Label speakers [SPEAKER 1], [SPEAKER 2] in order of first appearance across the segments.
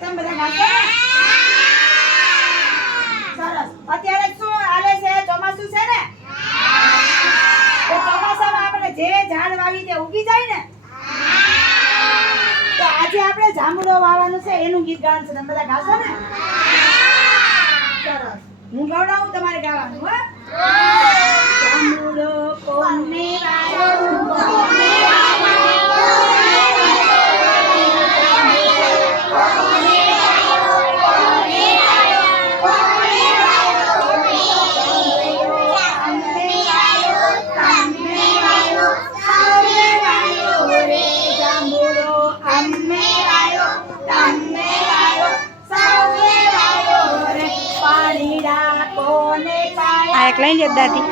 [SPEAKER 1] તમે બધા ને? સરસ. અત્યારે શું હાલે છે? ચોમાસું છે ને? તો ચોમાસામાં આપણે જે ઝાડ વાવી તે ઉગી જાય ને? તો આજે આપણે જાંબુડો વાવવાનું છે. એનું ગીત ગાવાનું છે. તમે બધા ગાશો ને? સરસ. હું ગવડાવું તમારે ગાવાનું, હો?
[SPEAKER 2] એક લઈ લે દાદી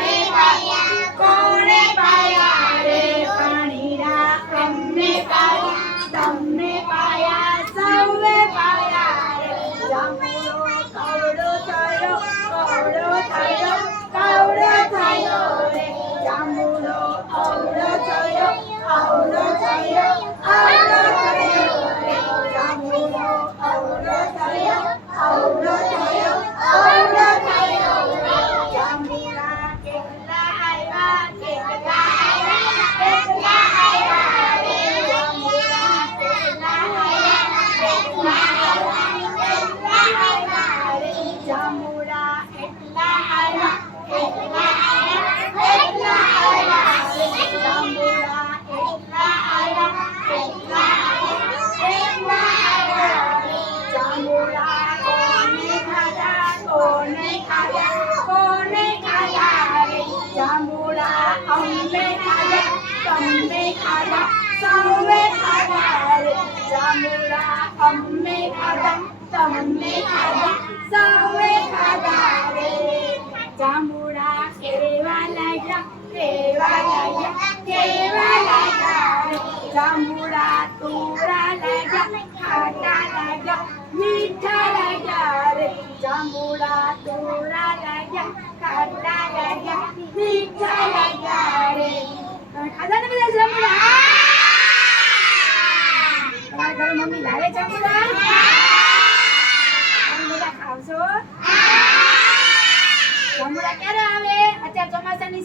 [SPEAKER 1] ખાધા તમને ખાધા સૌએ ખાધા રે જાંબુડા અમને ખાધા, તમને ખાધા સૌએ ખાધા રે જાંબુડા કેવા લાગ્યા કેવા લાગ્યા કેવા લાગ્યા રે જાંબુડા તુરા લાગ્યા, ખાટા લાગ્યા બધાને બધા જમુડા તમારા ઘરે ક્યારે આવે? અત્યારે ચોમાસાની